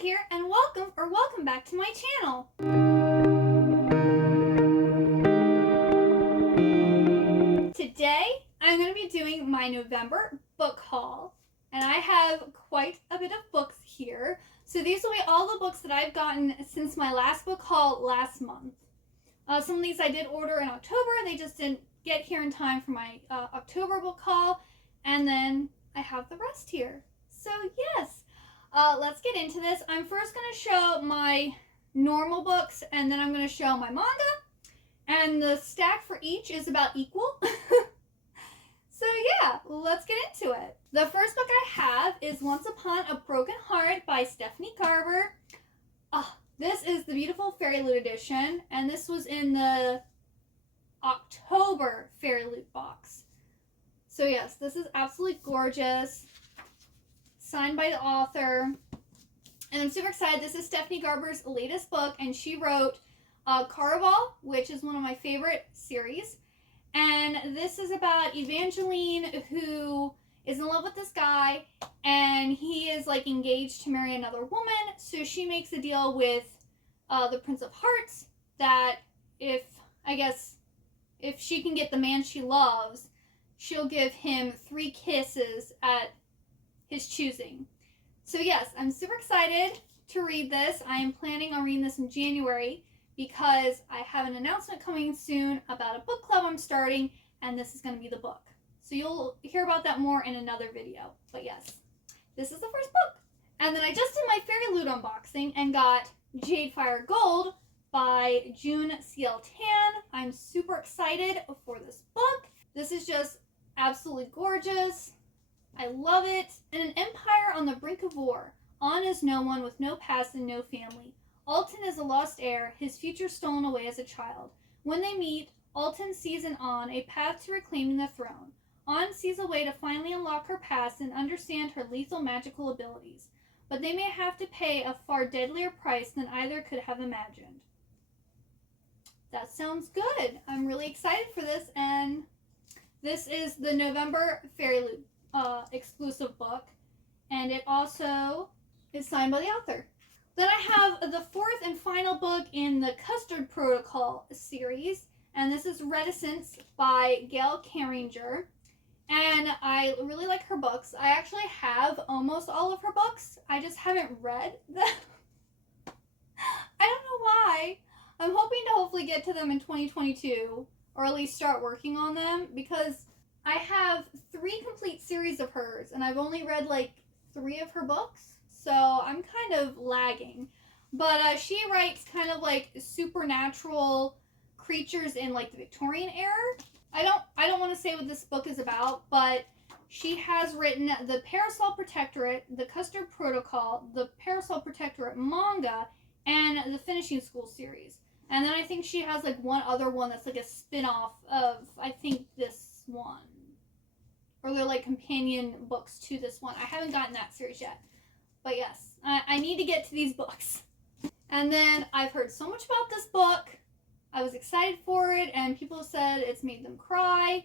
Jade here, and welcome back to my channel. Today, I'm going to be doing my November book haul, and I have quite a bit of books here. So these will be all the books that I've gotten since my last book haul last month. Some of these I did order in October, they just didn't get here in time for my October book haul, and then I have the rest here. So yes, let's get into this. I'm first going to show my normal books, and then I'm going to show my manga, and the stack for each is about equal. So yeah, let's get into it. The first book I have is Once Upon a Broken Heart by Stephanie Garber. This is the beautiful Fairy Loot edition, and this was in the October Fairy Loot box. So yes, this is absolutely gorgeous. Signed by the author. And I'm super excited. This is Stephanie Garber's latest book, and she wrote Caraval, which is one of my favorite series. And this is about Evangeline, who is in love with this guy, and he is like engaged to marry another woman. So she makes a deal with the Prince of Hearts that if she can get the man she loves, she'll give him 3 kisses at his choosing. So yes, I'm super excited to read this. I am planning on reading this in January because I have an announcement coming soon about a book club I'm starting, and this is going to be the book. So you'll hear about that more in another video. But yes, this is the first book. And then I just did my Fairy Loot unboxing and got Jade Fire Gold by June CL Tan. I'm super excited for this book. This is just absolutely gorgeous. I love it. In an empire on the brink of war, An is no one with no past and no family. Alton is a lost heir, his future stolen away as a child. When they meet, Alton sees in An a path to reclaiming the throne. An sees a way to finally unlock her past and understand her lethal magical abilities. But they may have to pay a far deadlier price than either could have imagined. That sounds good. I'm really excited for this, and this is the November Fairy Loot exclusive book, and it also is signed by the author. Then I have the 4th and final book in the Custard Protocol series, and this is Reticence by Gail Carringer, and I really like her books. I actually have almost all of her books. I just haven't read them. I don't know why. I'm hoping to hopefully get to them in 2022, or at least start working on them, because I have 3 complete series of hers, and I've only read like 3 of her books, so I'm kind of lagging. But she writes kind of like supernatural creatures in like the Victorian era. I don't want to say what this book is about, but she has written the Parasol Protectorate, the Custard Protocol, the Parasol Protectorate manga, and the Finishing School series. And then I think she has like one other one that's like a spin-off of, I think, this one. Or they're like companion books to this one. I haven't gotten that series yet. But yes, I need to get to these books. And then I've heard so much about this book. I was excited for it, and people have said it's made them cry.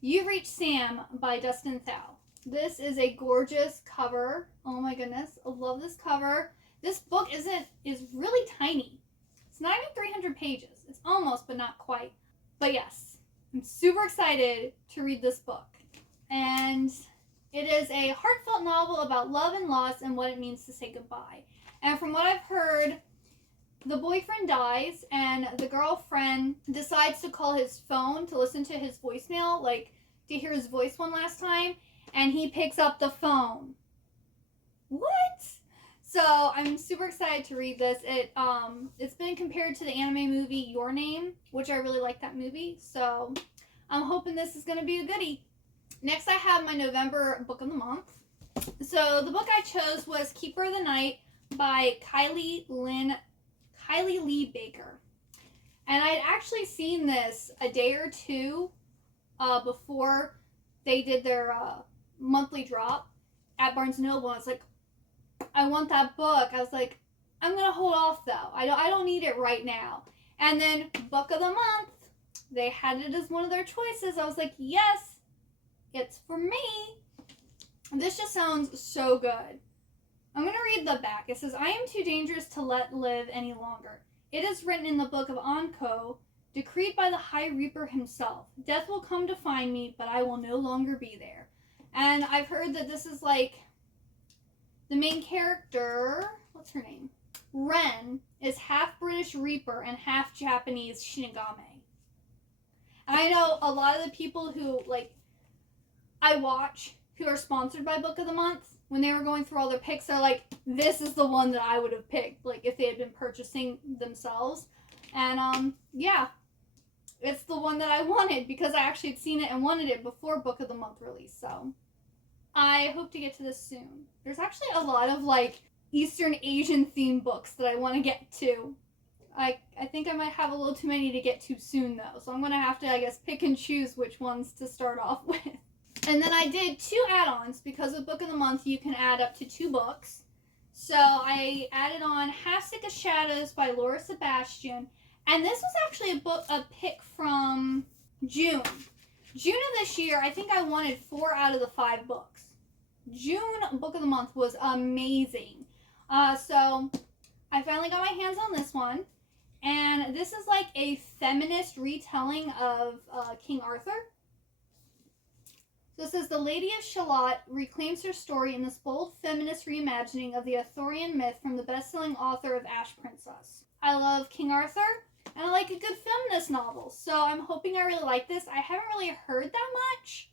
You've Reached Sam by Dustin Thau. This is a gorgeous cover. Oh my goodness, I love this cover. This book is really tiny. It's not even 300 pages. It's almost, but not quite. But yes, I'm super excited to read this book. And it is a heartfelt novel about love and loss and what it means to say goodbye. And from what I've heard, the boyfriend dies, and the girlfriend decides to call his phone to listen to his voicemail, like to hear his voice one last time, and he picks up the phone. What? So I'm super excited to read this. It's been compared to the anime movie Your Name, which I really like that movie. So I'm hoping this is going to be a goodie. Next, I have my November book of the month. So the book I chose was Keeper of the Night by Kylie Lee Baker. And I had actually seen this a day or two before they did their monthly drop at Barnes & Noble. I was like, I want that book. I was like, I'm going to hold off though. I don't need it right now. And then book of the month, they had it as one of their choices. I was like, yes, it's for me. This just sounds so good. I'm going to read read the back. It says, I am too dangerous to let live any longer. It is written in the book of Anko, decreed by the High Reaper himself. Death will come to find me, but I will no longer be there. And I've heard that this is like the main character, what's her name? Ren is half British Reaper and half Japanese Shinigami. And I know a lot of the people who, like, I watch who are sponsored by Book of the Month, when they were going through all their picks, they're like, this is the one that I would have picked, like, if they had been purchasing themselves. And, yeah, it's the one that I wanted because I actually had seen it and wanted it before Book of the Month release, so I hope to get to this soon. There's actually a lot of, like, Eastern Asian themed books that I want to get to. I think I might have a little too many to get to soon, though, so I'm going to have to, I guess, pick and choose which ones to start off with. And then I did 2 add-ons because with Book of the Month you can add up to 2 books. So I added on Half Sick of Shadows by Laura Sebastian. And this was actually a pick from June. June of this year, I think I wanted 4 out of the 5 books. June Book of the Month was amazing. So I finally got my hands on this one. And this is like a feminist retelling of King Arthur. So it says, the Lady of Shalott reclaims her story in this bold feminist reimagining of the Arthurian myth from the best-selling author of Ash Princess. I love King Arthur, and I like a good feminist novel, so I'm hoping I really like this. I haven't really heard that much,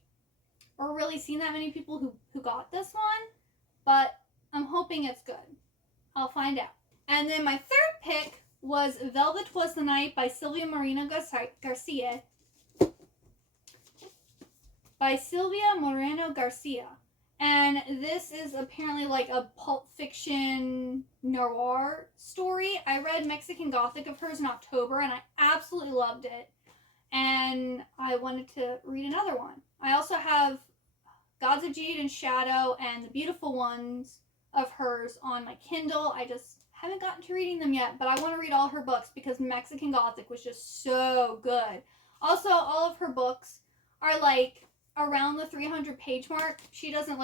or really seen that many people who got this one, but I'm hoping it's good. I'll find out. And then my third pick was Velvet Was the Night by Sylvia Moreno Garcia. And this is apparently like a Pulp Fiction noir story. I read Mexican Gothic of hers in October and I absolutely loved it. And I wanted to read another one. I also have Gods of Jade and Shadow and The Beautiful Ones of hers on my Kindle. I just haven't gotten to reading them yet, but I want to read all her books because Mexican Gothic was just so good. Also, all of her books are like around the 300-page mark. She doesn't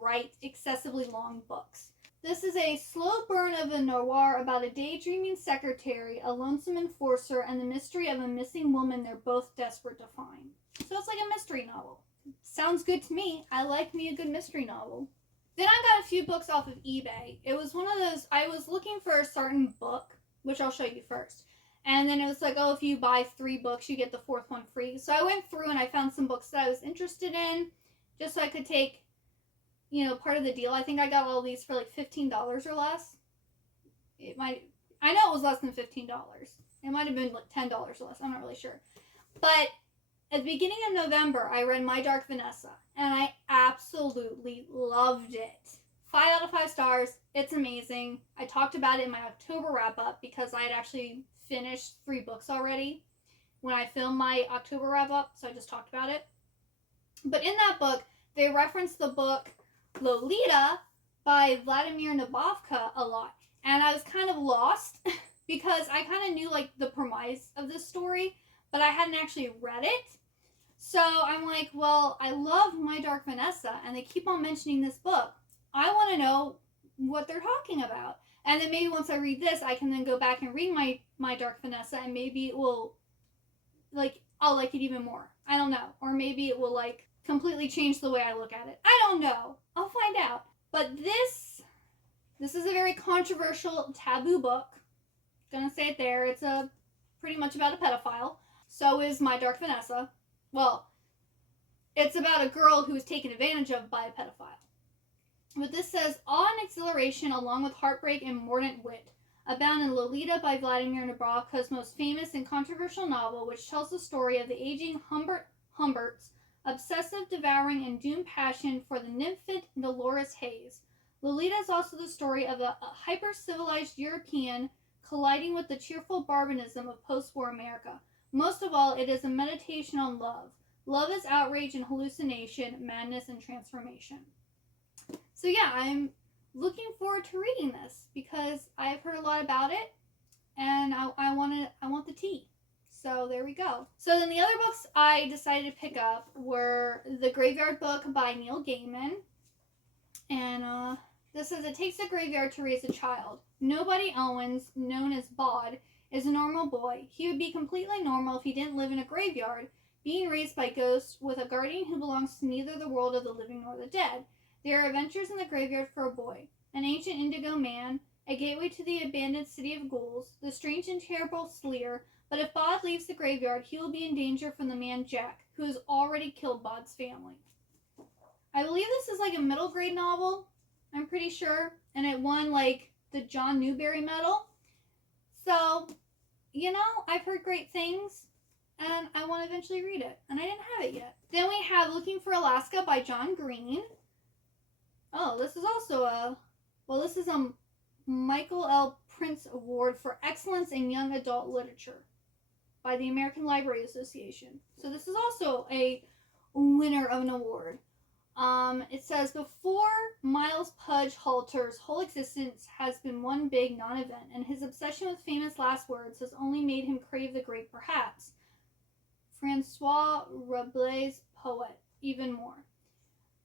write excessively long books. This is a slow burn of a noir about a daydreaming secretary, a lonesome enforcer, and the mystery of a missing woman they're both desperate to find. So it's like a mystery novel. Sounds good to me. I like me a good mystery novel. Then I got a few books off of eBay. It was one of those, I was looking for a certain book, which I'll show you first. And then it was like, oh, if you buy 3 books, you get the 4th one free. So I went through and I found some books that I was interested in, just so I could take, part of the deal. I think I got all these for like $15 or less. I know it was less than $15. It might have been like $10 or less. I'm not really sure. But at the beginning of November, I read My Dark Vanessa, and I absolutely loved it. 5 out of 5 stars. It's amazing. I talked about it in my October wrap-up because I had actually finished 3 books already when I filmed my October wrap-up, so I just talked about it. But in that book, they referenced the book Lolita by Vladimir Nabokov a lot, and I was kind of lost because I kind of knew like the premise of this story, but I hadn't actually read it. So I'm like, well, I love My Dark Vanessa, and they keep on mentioning this book. I want to know what they're talking about. And then maybe once I read this, I can then go back and read my Dark Vanessa, and maybe it will, I'll like it even more. I don't know. Or maybe it will, completely change the way I look at it. I don't know. I'll find out. But this is a very controversial, taboo book. Gonna say it there. It's pretty much about a pedophile. So is My Dark Vanessa. Well, it's about a girl who is taken advantage of by a pedophile. But this says, awe and exhilaration along with heartbreak and mordant wit abound in Lolita by Vladimir Nabokov's most famous and controversial novel, which tells the story of the aging Humbert's obsessive, devouring, and doomed passion for the nymphid Dolores Hayes. Lolita is also the story of a hyper-civilized European colliding with the cheerful barbarism of post-war America. Most of all, it is a meditation on love. Love is outrage and hallucination, madness and transformation. So yeah, I'm looking forward to reading this because I've heard a lot about it, and I want the tea. So there we go. So then the other books I decided to pick up were The Graveyard Book by Neil Gaiman, and This says it takes a graveyard to raise a child. Nobody Owens, known as Bod, is a normal boy. He would be completely normal if he didn't live in a graveyard, being raised by ghosts with a guardian who belongs to neither the world of the living nor the dead. There are adventures in the graveyard for a boy, an ancient indigo man, a gateway to the abandoned city of ghouls, the strange and terrible Sleer, but if Bod leaves the graveyard, he will be in danger from the man Jack, who has already killed Bod's family. I believe this is like a middle grade novel, I'm pretty sure, and it won like the John Newbery Medal. So, you know, I've heard great things, and I want to eventually read it, and I didn't have it yet. Then we have Looking for Alaska by John Green. Oh, this is also this is a Michael L. Prince Award for Excellence in Young Adult Literature by the American Library Association. So this is also a winner of an award. It says, before Miles Pudge Halter's whole existence has been one big non-event, and his obsession with famous last words has only made him crave the great perhaps. Francois Rabelais' poet, even more.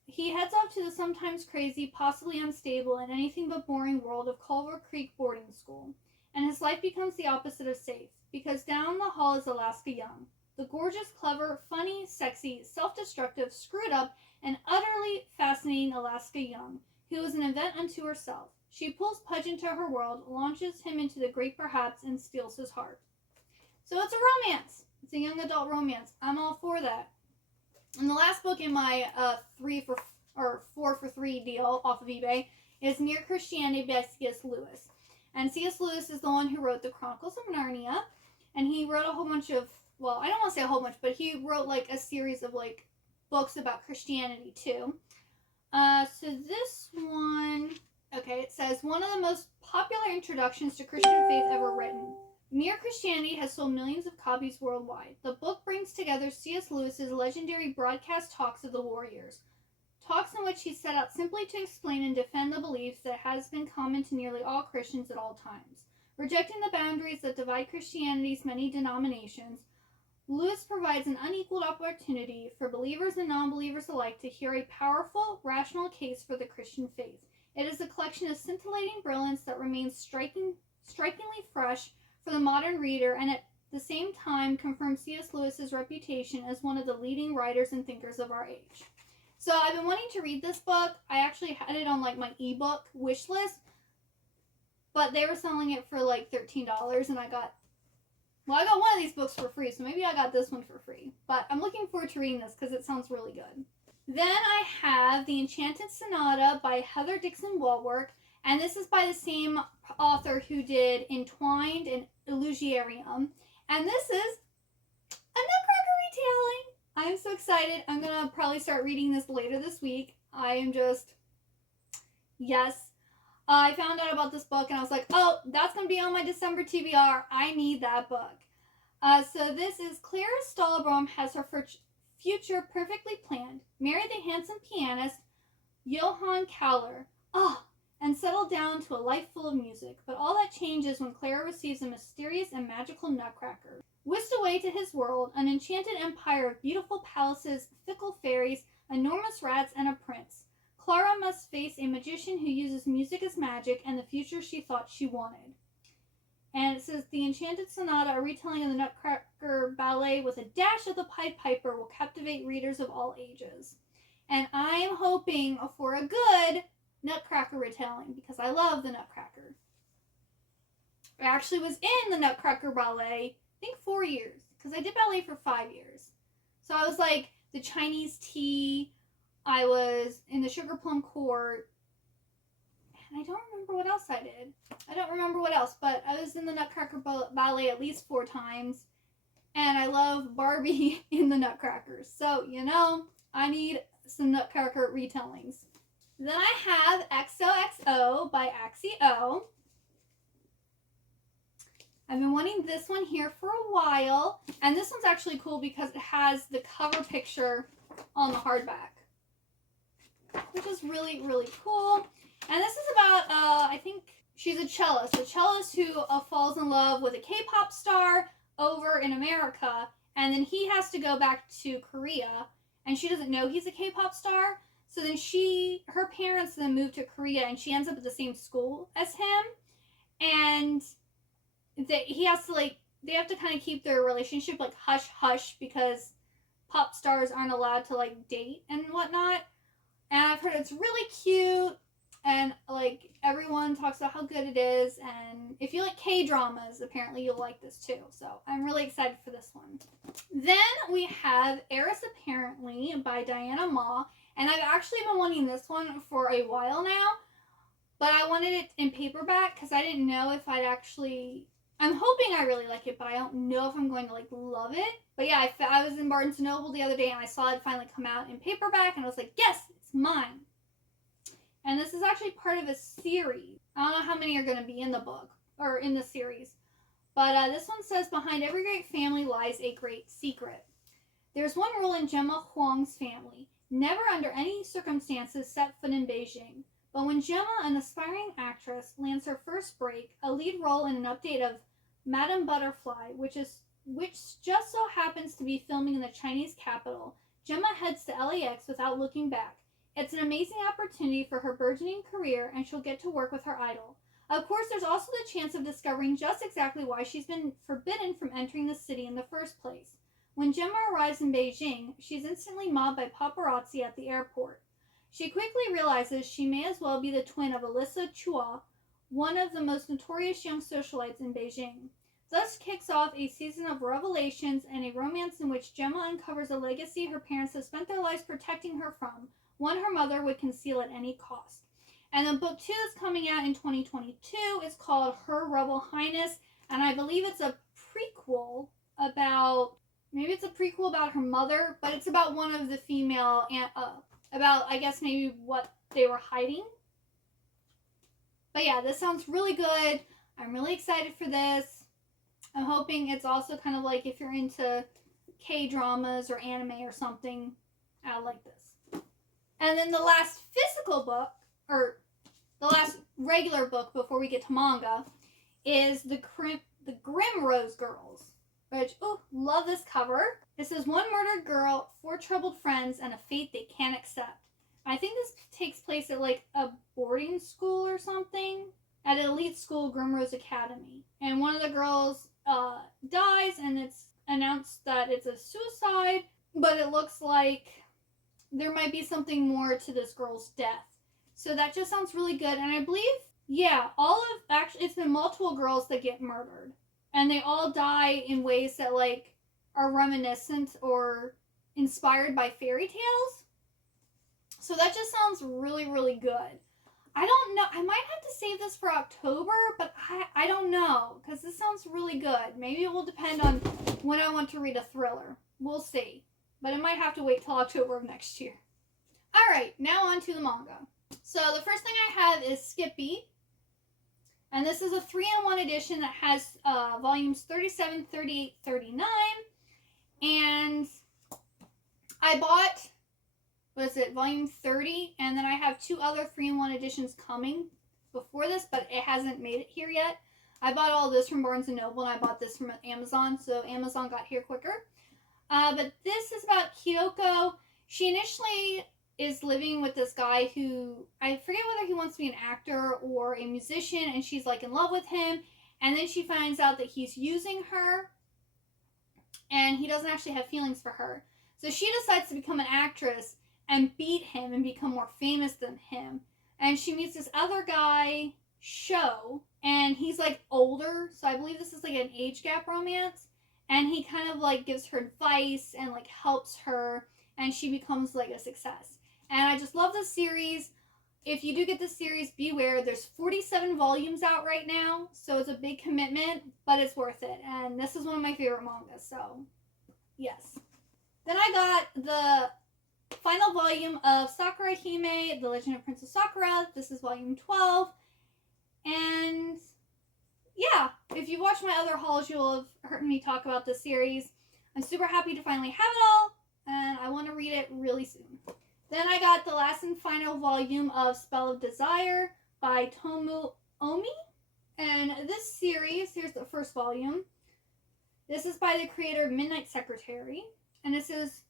He heads off to the sometimes crazy, possibly unstable, and anything but boring world of Culver Creek boarding school, and his life becomes the opposite of safe, because down the hall is Alaska Young, the gorgeous, clever, funny, sexy, self-destructive, screwed up, and utterly fascinating Alaska Young, who is an event unto herself. She pulls Pudge into her world, launches him into the great perhaps, and steals his heart. So it's a romance. It's a young adult romance. I'm all for that. And the last book in my 4 for 3 deal off of eBay is Mere Christianity by C.S. Lewis. And C.S. Lewis is the one who wrote the Chronicles of Narnia. And he wrote a whole bunch of, well, I don't want to say a whole bunch, but he wrote like a series of like books about Christianity too. So this one, okay, it says, one of the most popular introductions to Christian faith ever written. Mere Christianity has sold millions of copies worldwide. The book brings together C.S. Lewis's legendary broadcast talks of the war years. Talks in which he set out simply to explain and defend the beliefs that has been common to nearly all Christians at all times. Rejecting the boundaries that divide Christianity's many denominations, Lewis provides an unequaled opportunity for believers and non-believers alike to hear a powerful, rational case for the Christian faith. It is a collection of scintillating brilliance that remains strikingly fresh for the modern reader, and at the same time confirms C.S. Lewis's reputation as one of the leading writers and thinkers of our age. So I've been wanting to read this book. I actually had it on like my ebook wish list, but they were selling it for like $13, and I got one of these books for free, so maybe I got this one for free. But I'm looking forward to reading this because it sounds really good. Then I have The Enchanted Sonata by Heather Dixon Waltwork, and this is by the same author who did Entwined and Illusiarium. And this is a Nutcracker retelling. I am so excited. I'm going to probably start reading this later this week. I am just, yes. I found out about this book and I was like, oh, that's going to be on my December TBR. I need that book. So this is Clara Stahlbaum has her future perfectly planned. Marry the handsome pianist Johann Kauler. And settle down to a life full of music. But all that changes when Clara receives a mysterious and magical nutcracker. Whisked away to his world, an enchanted empire of beautiful palaces, fickle fairies, enormous rats, and a prince. Clara must face a magician who uses music as magic and the future she thought she wanted. And it says, The Enchanted Sonata, a retelling of the Nutcracker ballet with a dash of the Pied Piper, will captivate readers of all ages. And I am hoping for a good Nutcracker retelling because I love the Nutcracker. I actually was in the Nutcracker ballet, I think 4 years, because I did ballet for 5 years. So I was like the Chinese tea, I was in the Sugar Plum Court, and I don't remember what else I did. I don't remember what else, but I was in the Nutcracker ballet at least 4 times, and I love Barbie in the Nutcrackers. So, you know, I need some Nutcracker retellings. Then I have XOXO by Axio. I've been wanting this one here for a while. And this one's actually cool because it has the cover picture on the hardback, which is really, really cool. And this is about, I think she's a cellist. A cellist who falls in love with a K-pop star over in America. And then he has to go back to Korea. And she doesn't know he's a K-pop star. So then her parents then move to Korea, and she ends up at the same school as him. And he has to, like, they have to kind of keep their relationship, like, hush hush, because pop stars aren't allowed to, like, date and whatnot. And I've heard it's really cute, and, like, everyone talks about how good it is. And if you like K-dramas, apparently you'll like this too. So I'm really excited for this one. Then we have Eris, apparently, by Diana Ma. And I've actually been wanting this one for a while now, but I wanted it in paperback because I didn't know if I'd actually... I'm hoping I really like it, but I don't know if I'm going to, like, love it. But yeah, I was in Barnes & Noble the other day, and I saw it finally come out in paperback, and I was like, yes, it's mine. And this is actually part of a series. I don't know how many are going to be in the book, or in the series. But this one says, behind every great family lies a great secret. There's one rule in Gemma Huang's family. Never under any circumstances set foot in Beijing. But when Gemma, an aspiring actress, lands her first break, a lead role in an update of Madame Butterfly, which just so happens to be filming in the Chinese capital, Gemma heads to LAX without looking back. It's an amazing opportunity for her burgeoning career, and she'll get to work with her idol. Of course, there's also the chance of discovering just exactly why she's been forbidden from entering the city in the first place. When Gemma arrives in Beijing, she's instantly mobbed by paparazzi at the airport. She quickly realizes she may as well be the twin of Alyssa Chua, one of the most notorious young socialites in Beijing. Thus kicks off a season of revelations and a romance in which Gemma uncovers a legacy her parents have spent their lives protecting her from, one her mother would conceal at any cost. And then book 2 is coming out in 2022. It's called Her Rebel Highness, and I believe it's a prequel about... Maybe it's a prequel about her mother, but it's about one of the female... about, I guess, maybe what they were hiding. But yeah, this sounds really good. I'm really excited for this. I'm hoping it's also kind of like if you're into K-dramas or anime or something, I'll like this. And then the last physical book, or the last regular book before we get to manga, is the Grimrose Girls. Which, love this cover. This is one murdered girl, 4 troubled friends, and a fate they can't accept. I think this takes place at, like, a boarding school or something. At an elite school, Grimrose Academy. And one of the girls dies, and it's announced that it's a suicide, but it looks like there might be something more to this girl's death. So that just sounds really good. And I believe, yeah, it's been multiple girls that get murdered. And they all die in ways that, like, are reminiscent or inspired by fairy tales. So that just sounds really, really good. I don't know. I might have to save this for October, but I don't know, because this sounds really good. Maybe it will depend on when I want to read a thriller. We'll see. But it might have to wait till October of next year. Alright, now on to the manga. So the first thing I have is Skippy. And this is a 3-in-1 edition that has volumes 37, 38, 39. And I bought, volume 30? And then I have 2 other 3-in-1 editions coming before this, but it hasn't made it here yet. I bought all this from Barnes & Noble, and I bought this from Amazon, so Amazon got here quicker. But this is about Kyoko. She initially is living with this guy who, I forget whether he wants to be an actor or a musician, and she's, like, in love with him. And then she finds out that he's using her, and he doesn't actually have feelings for her. So she decides to become an actress and beat him and become more famous than him. And she meets this other guy, Sho, and he's, like, older, so I believe this is, like, an age gap romance. And he kind of, like, gives her advice and, like, helps her, and she becomes, like, a success. And I just love this series. If you do get this series, beware. There's 47 volumes out right now, so it's a big commitment, but it's worth it. And this is one of my favorite mangas, so yes. Then I got the final volume of Sakurahime, The Legend of Princess Sakura. This is volume 12. And yeah, if you've watched my other hauls, you'll have heard me talk about this series. I'm super happy to finally have it all, and I want to read it really soon. Then I got the last and final volume of Spell of Desire by Tomu Omi. And this series, here's the first volume. This is by the creator of Midnight Secretary. And this is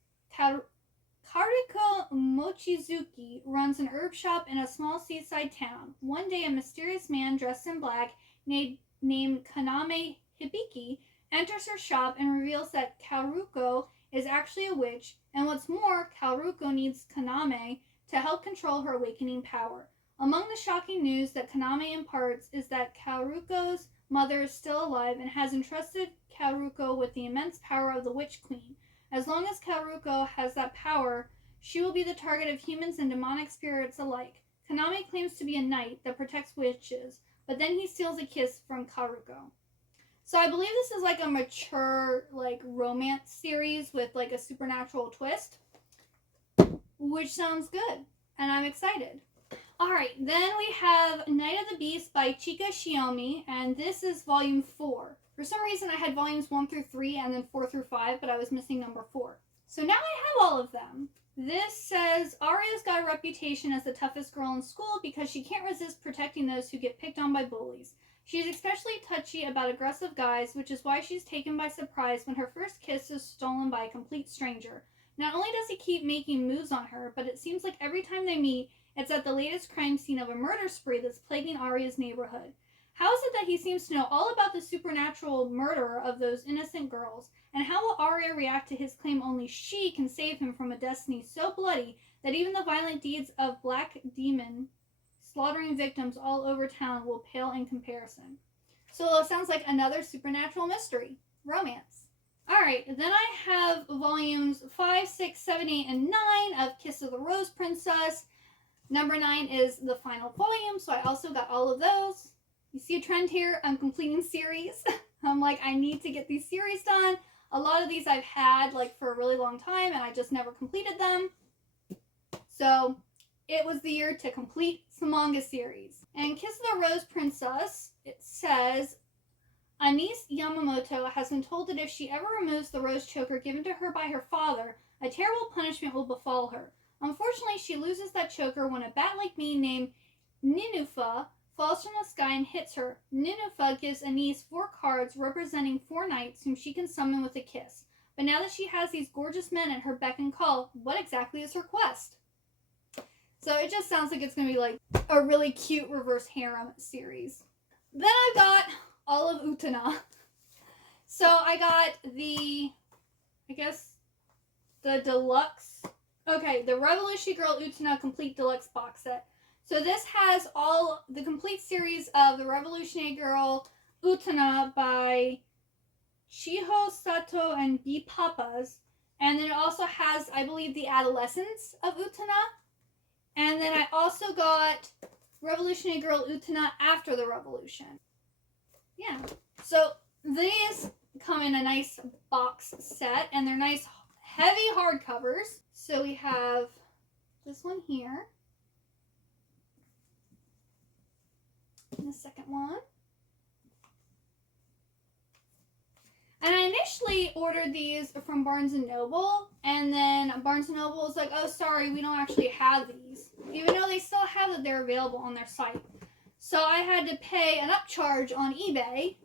Kariko Mochizuki runs an herb shop in a small seaside town. One day, a mysterious man dressed in black named Kaname Hibiki enters her shop and reveals that Karuko is actually a witch, and what's more, Karuko needs Kaname to help control her awakening power. Among the shocking news that Kaname imparts is that Karuko's mother is still alive and has entrusted Karuko with the immense power of the Witch Queen. As long as Karuko has that power, she will be the target of humans and demonic spirits alike. Kaname claims to be a knight that protects witches, but then he steals a kiss from Karuko. So I believe this is like a mature, like, romance series with like a supernatural twist, which sounds good, and I'm excited. Alright, then we have Night of the Beast by Chika Shiomi, and this is volume 4. For some reason I had volumes 1 through 3 and then 4 through 5, but I was missing number 4. So now I have all of them. This says, Aria's got a reputation as the toughest girl in school because she can't resist protecting those who get picked on by bullies. She's especially touchy about aggressive guys, which is why she's taken by surprise when her first kiss is stolen by a complete stranger. Not only does he keep making moves on her, but it seems like every time they meet, it's at the latest crime scene of a murder spree that's plaguing Aria's neighborhood. How is it that he seems to know all about the supernatural murder of those innocent girls? And how will Aria react to his claim only she can save him from a destiny so bloody that even the violent deeds of Black Demon slaughtering victims all over town will pale in comparison? So it sounds like another supernatural mystery. Romance. Alright, then I have volumes 5, 6, 7, 8, and 9 of Kiss of the Rose Princess. Number 9 is the final volume, so I also got all of those. You see a trend here? I'm completing series. I'm like, I need to get these series done. A lot of these I've had like for a really long time and I just never completed them. So it was the year to complete some manga series. And Kiss of the Rose Princess, it says, Anise Yamamoto has been told that if she ever removes the rose choker given to her by her father, a terrible punishment will befall her. Unfortunately, she loses that choker when a bat like me named Ninufa falls from the sky and hits her. Ninufa gives Anise 4 cards representing 4 knights whom she can summon with a kiss. But now that she has these gorgeous men at her beck and call, what exactly is her quest? So it just sounds like it's going to be like a really cute reverse harem series. Then I got all of Utana. So I got the, I guess, the deluxe, okay, the Revolutionary Girl Utana Complete Deluxe box set. So this has all the complete series of the Revolutionary Girl Utana by Chiho Sato and B. Papas. And then it also has, I believe, the Adolescence of Utana. And then I also got Revolutionary Girl Utana After the Revolution. Yeah. So these come in a nice box set, and they're nice heavy hardcovers. So we have this one here. And the second one. And I initially ordered these from Barnes & Noble, and then Barnes & Noble was like, oh, sorry, we don't actually have these. Even though they still have that they're available on their site. So I had to pay an upcharge on eBay,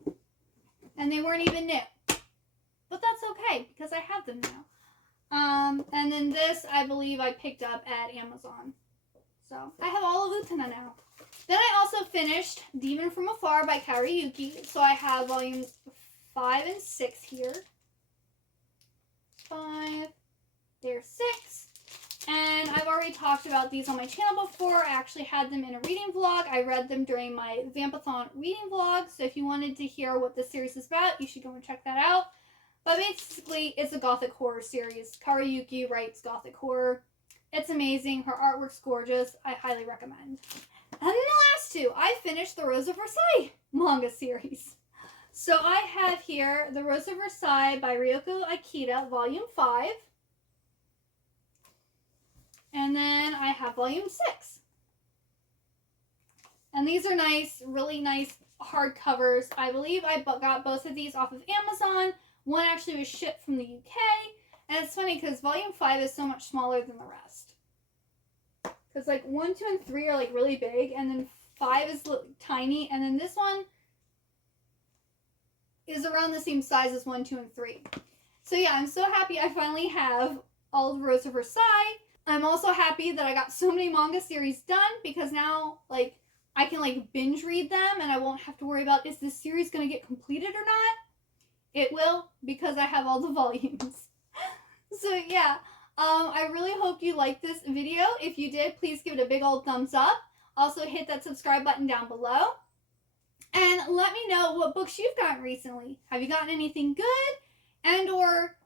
and they weren't even new. But that's okay, because I have them now. And then this, I believe I picked up at Amazon. So I have all of Utana now. Then I also finished Demon from Afar by Kariyuki. So I have volumes 5 and 6 here. 5. There's 6. And I've already talked about these on my channel before. I actually had them in a reading vlog. I read them during my Vampathon reading vlog. So if you wanted to hear what this series is about, you should go and check that out. But basically, it's a gothic horror series. Kariyuki writes gothic horror. It's amazing. Her artwork's gorgeous. I highly recommend. And then the last two, I finished the Rosa Versailles manga series. So I have here the Rosa Versailles by Ryoko Akita, Volume 5. And then I have Volume 6. And these are nice, really nice hardcovers. I believe I got both of these off of Amazon. One actually was shipped from the UK. And it's funny because Volume 5 is so much smaller than the rest. Because like 1, 2, and 3 are like really big. And then 5 is tiny. And then this one is around the same size as 1, 2, and 3. So yeah, I'm so happy I finally have all of Rosa Versailles. I'm also happy that I got so many manga series done because now, like, I can, like, binge read them and I won't have to worry about, is this series going to get completed or not? It will, because I have all the volumes. So, yeah. I really hope you liked this video. If you did, please give it a big old thumbs up. Also, hit that subscribe button down below. And let me know what books you've gotten recently. Have you gotten anything good? And or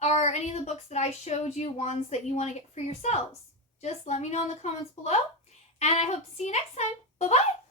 are any of the books that I showed you ones that you want to get for yourselves? Just let me know in the comments below. And I hope to see you next time. Bye-bye!